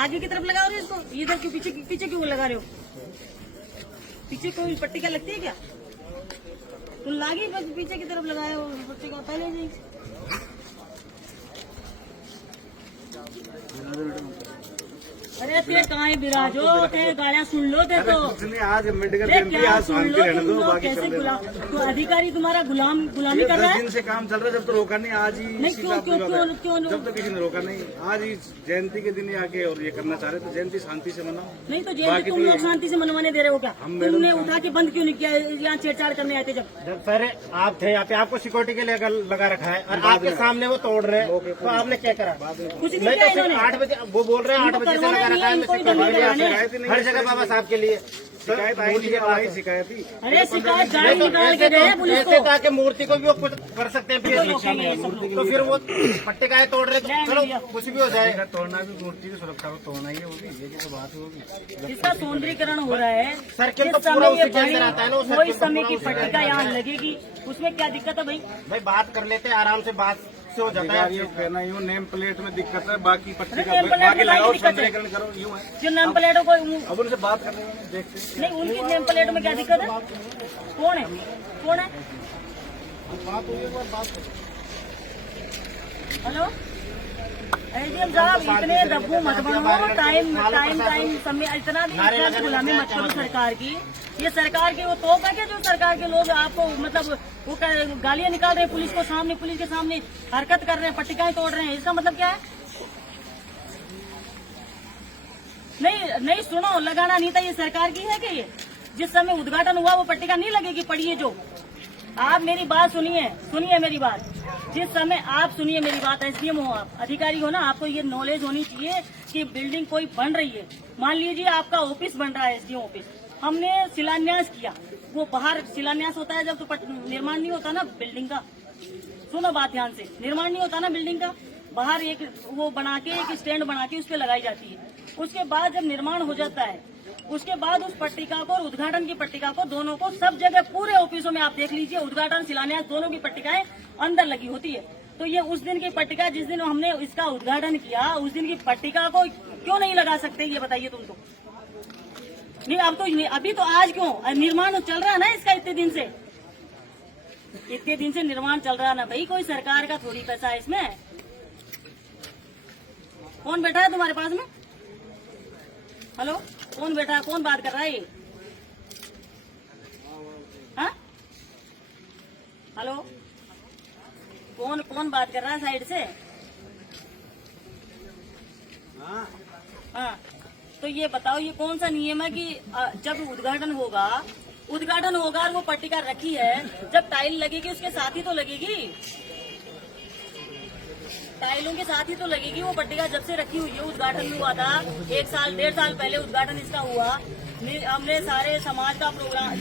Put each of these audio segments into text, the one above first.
आगे की तरफ लगा रहे हो इसको, इधर क्यों पीछे क्यों लगा रहे हो? पीछे कोई पट्टी क्या लगती है क्या? तुम लागे बस पीछे की तरफ लगाए हो बच्चे का पहले जी। अरे तेरे कहाँ है विराजो, तेरे गालियाँ सुन लो ते तो आज अम्बेडकर जयंती, आज शांति रहने दो, बाकी कैसे चल रहा तो अधिकारी तुम्हारा गुलामी कर रहा है। 10 दिन से काम चल रहा है, जब तो रोका नहीं, आज ही नहीं क्यों जब तो किसी ने रोका नहीं, आज ही जयंती के दिन ही आके और ये करना चाह रहे, तो जयंती शांति से मनाओ। नहीं तो जयंती तुम लोग शांति से मनवाने दे रहे हो क्या? तुमने उठा के बंद क्यों नहीं किया? यहाँ छेड़छाड़ करने आए थे जब पहले आप थे यहाँ पे, आपको सिक्योरिटी के लिए लगा रखा है और आपके सामने वो तोड़ रहे हैं, तो आपने क्या करा? कुछ नहीं किया इन्होंने। 8 बजे वो बोल रहे हैं 8 बजे से लगा रखा है हर जगह बाबा साहब के लिए शिकायत आई थी, शिकायत थी। अरे शिकायत गाड़ी निकाल के गए पुलिस को। ताकि मूर्ति को भी वो कुछ कर सकते हैं, तो फिर वो पट्टे का तोड़ रहे, चलो कुछ भी हो जाएगा। तोड़ना भी मूर्ति की सुरक्षा को तोड़ना ही होगी, ये तो बात होगी। इसका सौंदर्यीकरण हो रहा है, सर्किल तो पूरा उसी के अंदर आता है ना, वही समय की पट्टिका यहाँ लगेगी, उसमें क्या दिक्कत है भाई? बात कर लेते हैं आराम से, बात से हो जाता है। ये कहना यूँ नेम प्लेट में दिक्कत है, बाकी पट्टी का नेम प्लेट बाकी में लगाओ, दिक्कत है। सौंदर्यीकरण करो, यूँ है। जो नेम प्लेटों को अब उनसे बात करने में देखते नहीं, उनकी नेम प्लेट में क्या दिक्कत है? कौन है? हेलो एडीएम साहब, इतने दब्बू मत बनो, टाइम समय इतना भी गुलामी मत करो सरकार की। ये सरकार की वो तोप है क्या जो सरकार के लोग आपको मतलब वो गालियां निकाल रहे हैं पुलिस को सामने, पुलिस के सामने हरकत कर रहे हैं, पट्टिकाएं तोड़ रहे हैं, इसका मतलब क्या है? नहीं सुनो, लगाना नहीं था, ये सरकार की है क्या? ये जिस समय उद्घाटन हुआ वो पट्टिका नहीं लगेगी, पढ़िए जो आप मेरी बात सुनिए मेरी बात। जिस समय आप सुनिए मेरी बात, एसडीएम हो आप, अधिकारी हो ना, आपको ये नॉलेज होनी चाहिए कि बिल्डिंग कोई बन रही है। मान लीजिए आपका ऑफिस बन रहा है, एसडीएम ऑफिस, हमने शिलान्यास किया, वो बाहर शिलान्यास होता है जब तो निर्माण नहीं होता ना बिल्डिंग का। सुनो बात ध्यान से, निर्माण नहीं होता ना बिल्डिंग का, बाहर एक वो बना के एक स्टैंड बना के उस पर लगाई जाती है। उसके बाद जब निर्माण हो जाता है, उसके बाद उस पट्टिका को और उद्घाटन की पट्टिका को, दोनों को सब जगह पूरे ऑफिसों में आप देख लीजिए, उद्घाटन शिलान्यास दोनों की पट्टिकाएं अंदर लगी होती है। तो ये उस दिन की पट्टिका, जिस दिन हमने इसका उद्घाटन किया, उस दिन की पट्टिका को क्यों नहीं लगा सकते, ये बताइए तुम तो। नहीं अब तो अभी तो आज क्यों निर्माण चल रहा है ना इसका, इतने दिन से निर्माण चल रहा ना भाई, कोई सरकार का थोड़ी पैसा है इसमें। कौन बैठा है तुम्हारे पास में? हेलो, कौन बैठा है? कौन बात कर रहा है ये? हाँ? हेलो, कौन बात कर रहा है साइड से? हाँ, तो ये बताओ, ये कौन सा नियम है कि जब उद्घाटन होगा और वो पट्टिका रखी है, जब टाइल लगेगी उसके साथ ही तो लगेगी, टाइलों के साथ ही तो लगेगी वो पट्टिका। जब से रखी हुई है, उद्घाटन हुआ था 1 साल 1.5 साल पहले उद्घाटन इसका हुआ, हमने सारे समाज का प्रोग्राम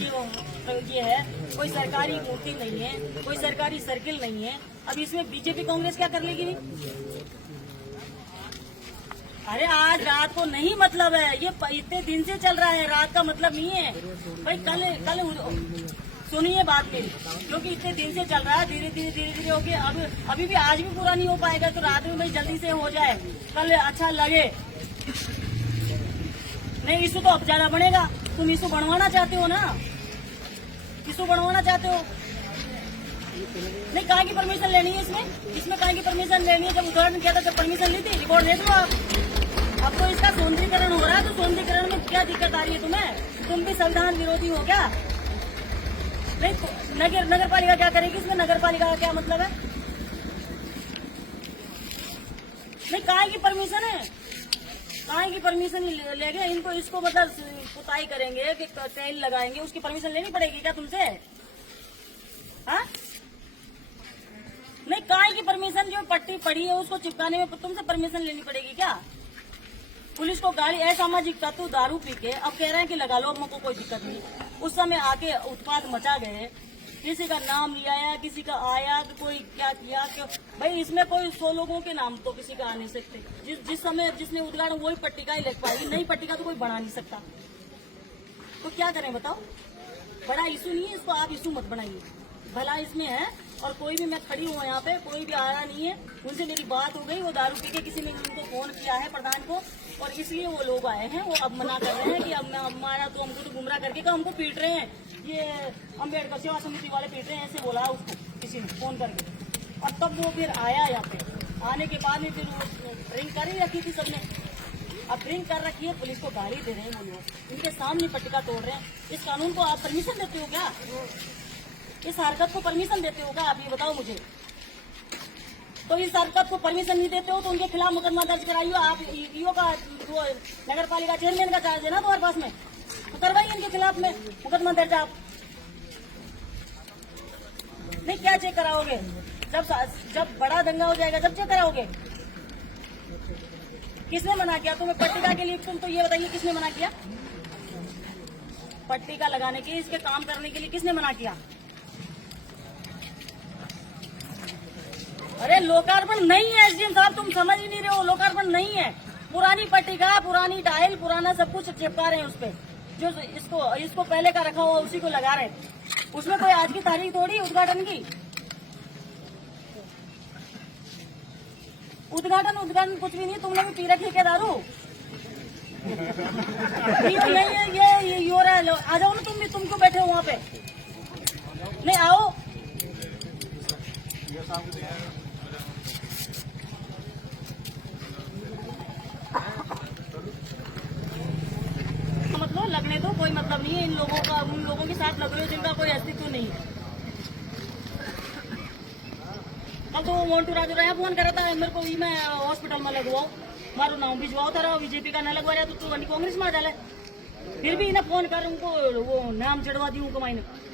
ये है, कोई सरकारी मूर्ति नहीं है, कोई सरकारी सर्किल नहीं है। अब इसमें बीजेपी कांग्रेस क्या कर लेगी? अरे आज रात को नहीं मतलब है, ये इतने दिन से चल रहा है, रात का मतलब नहीं है भाई। कल सुनिए बात मेरी, क्योंकि इतने दिन से चल रहा है, धीरे धीरे होके अब अभी भी आज भी पूरा नहीं हो पाएगा, तो रात में भाई जल्दी से हो जाए, कल अच्छा लगे। नहीं, इशू तो अब ज्यादा बढ़ेगा। तुम इशू बढ़वाना चाहते हो ना, इशू बढ़वाना चाहते हो। नहीं, कहाँ की परमिशन लेनी है इसमें कहाँ की परमिशन लेनी है? जब उद्घाटन किया था जब परमिशन ली थी, रिकॉर्ड देख लो आप। अब तो इसका सौंदर्यीकरण हो रहा है, तो सौंदर्यीकरण में क्या दिक्कत आ रही है तुम्हें? तुम भी संविधान विरोधी हो क्या? नहीं, नगर पालिका क्या करेगी इसमें? नगर पालिका का क्या मतलब है? नहीं, कहाँ की परमिशन है? कहाँ की परमिशन ले गए इनको? इसको मतलब पुताई करेंगे कि टाइल लगाएंगे, उसकी परमिशन लेनी पड़ेगी क्या तुमसे? हाँ, नहीं, कहाँ की परमिशन? जो पट्टी पड़ी है उसको चिपकाने में तुमसे परमिशन लेनी पड़ेगी क्या? पुलिस को गाड़ी असामाजिक तत्व दारू पी के अब कह रहे हैं कि लगा लो, हमको कोई दिक्कत नहीं। उस समय आके उत्पात मचा गए, किसी का नाम लिया या किसी का आया तो कोई क्या किया, क्यों भाई? इसमें कोई 100 लोगों के नाम तो किसी का आ नहीं सकते। जिस समय जिसने उद्घाटन वही पट्टिका ही लग पाएगी, नई पट्टिका तो कोई बना नहीं सकता। तो क्या करें बताओ? बड़ा इशू नहीं है इसको, आप इशू मत बनाइए। भला इसमें है। और कोई भी, मैं खड़ी हूँ यहाँ पे, कोई भी आ रहा नहीं है। उनसे मेरी बात हो गई, वो दारू पी के किसी ने उनको फोन किया है प्रधान को, और इसलिए वो लोग आए हैं। वो अब मना कर रहे हैं कि अब हमारा तो हमको तो गुमराह करके का हमको पीट रहे हैं, ये अम्बेडकर सेवा समिति वाले पीट रहे हैं, ऐसे बोला उसको किसी ने फोन करके। और तब वो फिर आया यहाँ पे, आने के बाद में फिर वो ड्रिंक कर ही रखी थी सबने। अब ड्रिंक कर रखी है, पुलिस को गाली दे रहे हैं वो लोग, इनके सामने पट्टिका तोड़ रहे हैं। इस कानून को आप परमिशन देते हो क्या? इस हरकत को परमिशन देते हो क्या? आप ये बताओ मुझे। तो इस हरकत को परमिशन नहीं देते हो तो उनके खिलाफ मुकदमा दर्ज कराइए। आप ईओ का, नगर पालिका चेयरमैन का चार्ज है ना तुम्हारे पास में, तो करवाइए इनके खिलाफ में मुकदमा दर्ज। आप नहीं, क्या चेक कराओगे? जब बड़ा दंगा हो जाएगा जब चेक कराओगे। किसने मना किया तुम्हें पट्टिका के लिए? तुम तो ये बताइए, किसने मना किया पट्टिका लगाने के, इसके काम करने के लिए किसने मना किया? अरे लोकार्पण नहीं है एसडीएम साहब, तुम समझ ही नहीं रहे हो। लोकार्पण नहीं है, पुरानी पट्टिका, पुरानी टाइल, पुराना सब कुछ चिपका रहे हैं उस पे। जो इसको पहले का रखा हुआ उसी को लगा रहे हैं। उसमें कोई आज की तारीख थोड़ी उद्घाटन की। उद्घाटन कुछ भी नहीं। तुमने भी पी रखी क्या दारू? ये हो रहा है। आ जाओ ना तुम भी, तुम क्यों बैठे हो वहाँ पे? नहीं आओ। मतलब लगने दो, कोई मतलब नहीं है इन लोगों का। उन लोगों के साथ लग रहे हो जिनका कोई अस्तित्व नहीं है। कल तो वो मोन्टू राजू रहा फोन कर रहा था मेरे को, मैं हॉस्पिटल में लगवाओ, मारो नाम भिजवाओ तारा, बीजेपी का न लगवा रहा तो कांग्रेस में आ डाले। फिर भी इन्हें फोन कर उनको वो नाम चढ़वा दी उनको। मैंने